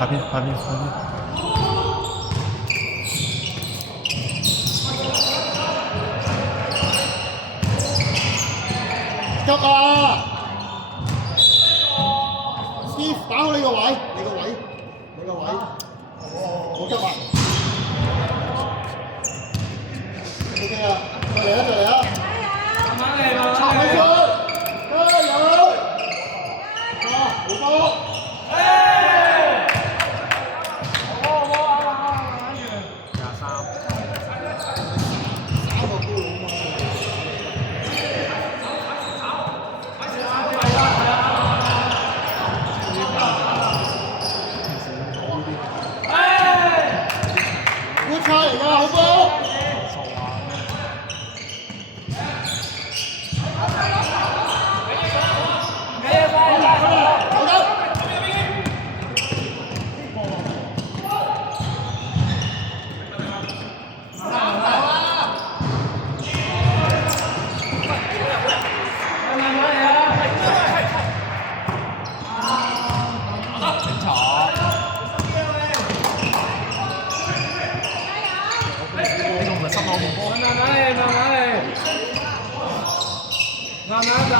下邊。急啊 ！Steve 打好你個位，好急啊 ！OK 啊，再嚟啊！慢慢嚟，插起佢，加油！好波！好嚟㗎，好波！慢慢打。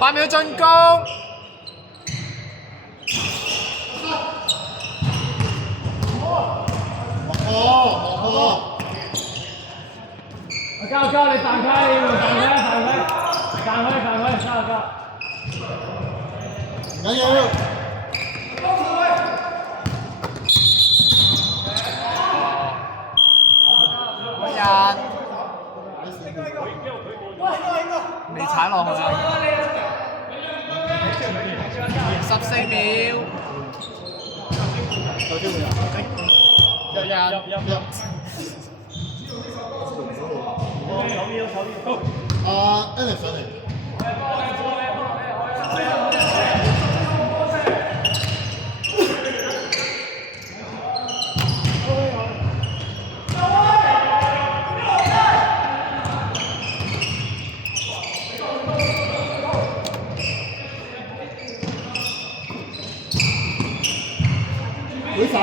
8秒進攻。交，你彈開，交。唔緊要。未踩落去啊！14秒。有機會啊！Alex 上嚟。舉手。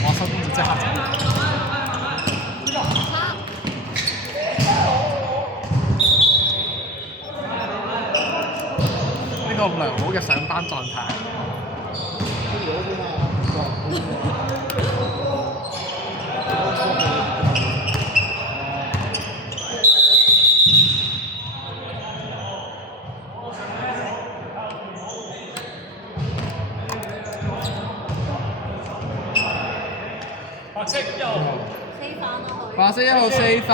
我收工就即刻走。呢個良好嘅上班狀態。白色1號四飯。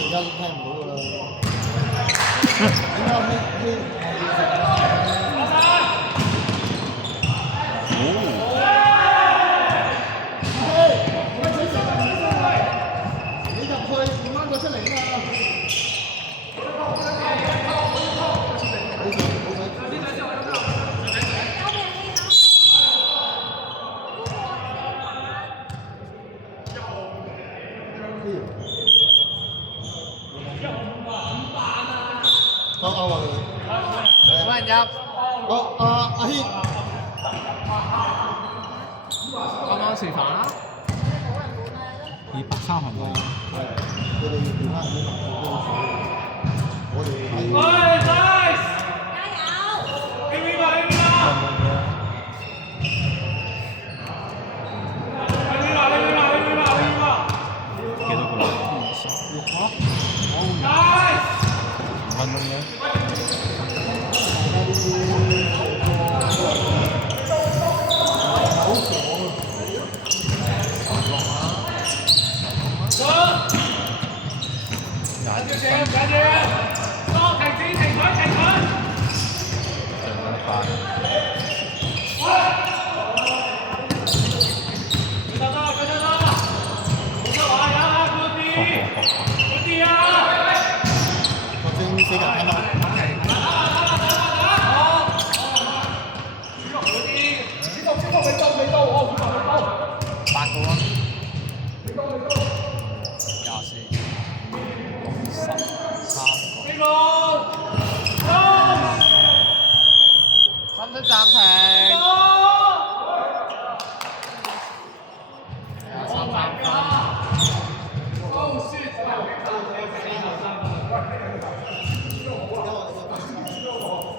而家都聽唔到㗎啦。你入去慢慢過出嚟啊嘛。好，冇人入。好，阿軒，啱啱示範啦。230行。佢哋要調翻啲5分鐘嘅。頭先4個人睇到。8個啊，24、13個。3分暫停。23分。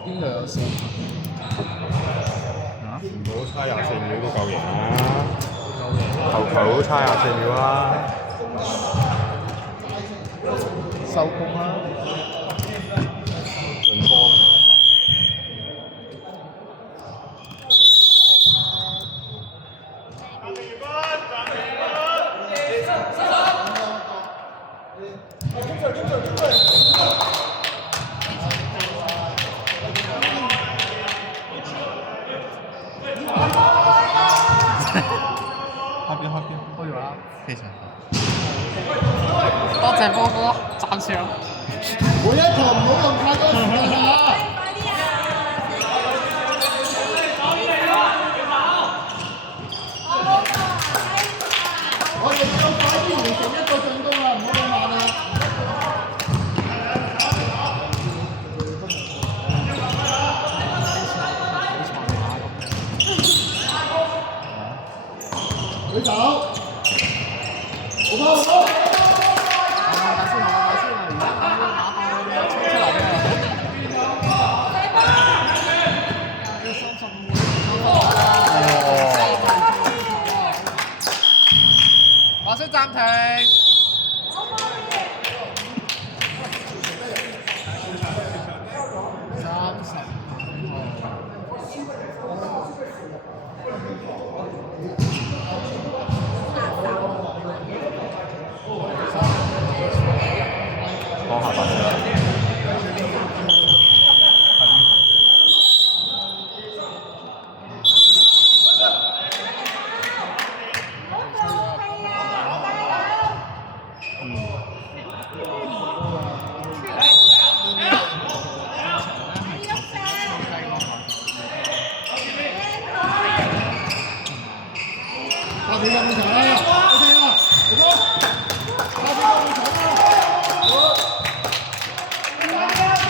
邊度有4？唔好差24秒都夠贏啦，球都差24秒啦。收工啦！順方。開咗啦，非常好。多謝波哥讚賞。每一球唔好用太多時間嚇。我哋要快啲完成一個進攻啊！唔好咁慢啊！舉手，好波好波！話聲暫停。講下發射啦。8秒入場啦！OK 啦，好波！8秒入場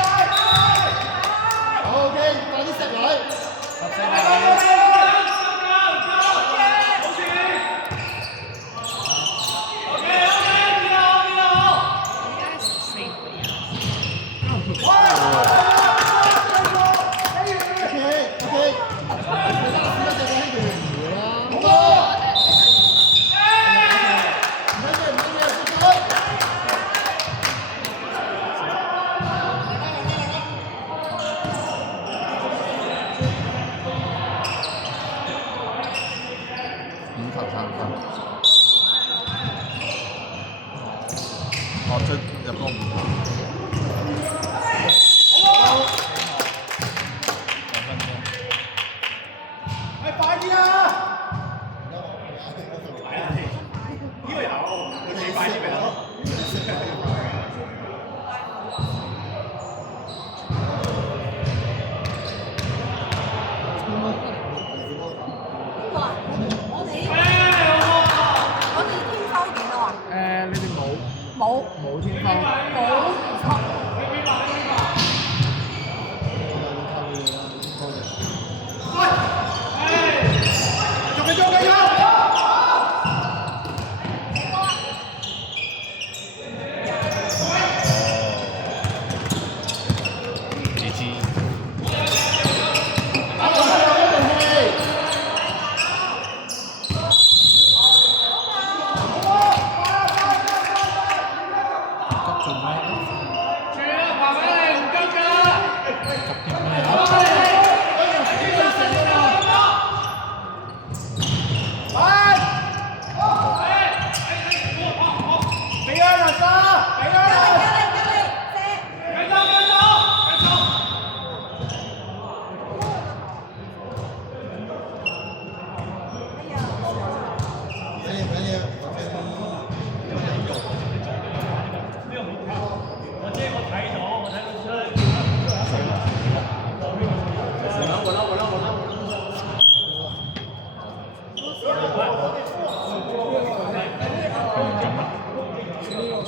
啦！好，OK，快啲食位。5球3分。我出入波5球。快啲啊！你哋冇冇天分。冇錯。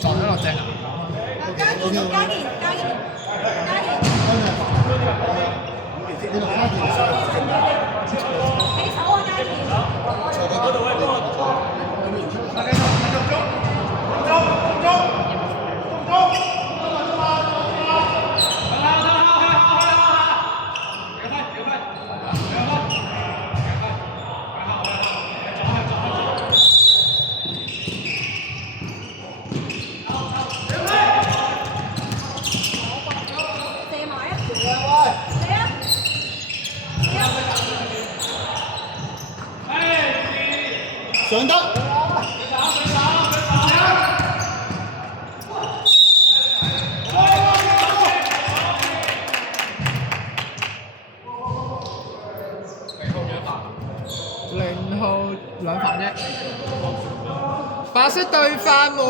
撞咗落正啊！加健，起手啊，加健！射埋啊！嚟啊！上得。0號2犯啫，白色對飯滿。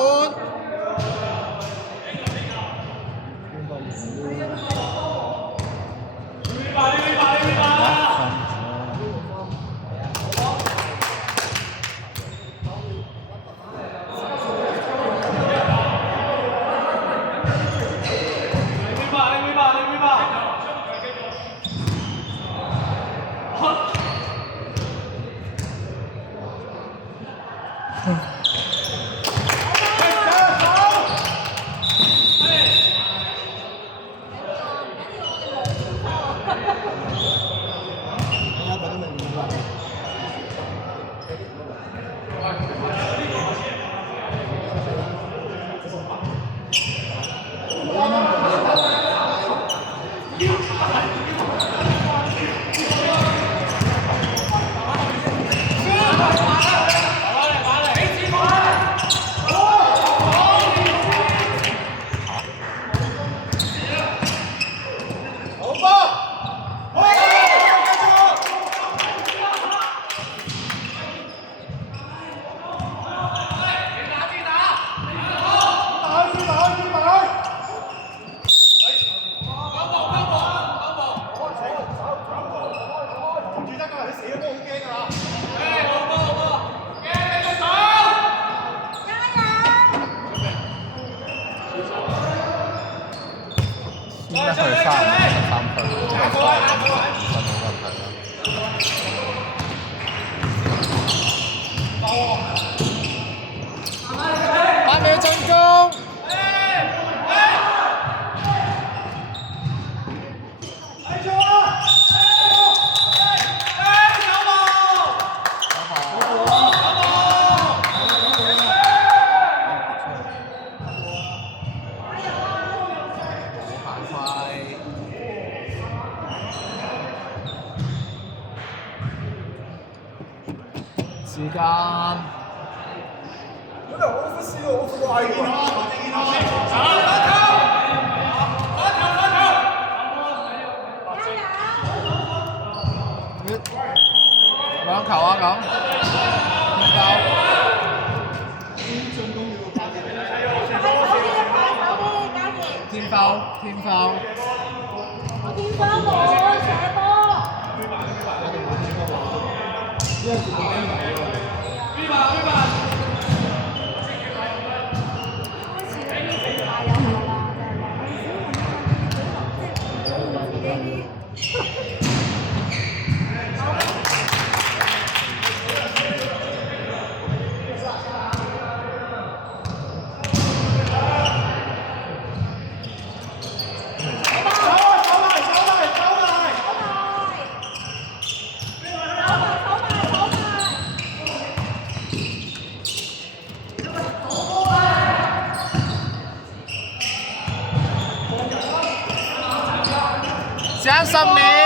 應該去3分，8秒進攻。時間。兩球啊咁，天包，天包。天花冇射波。相信你。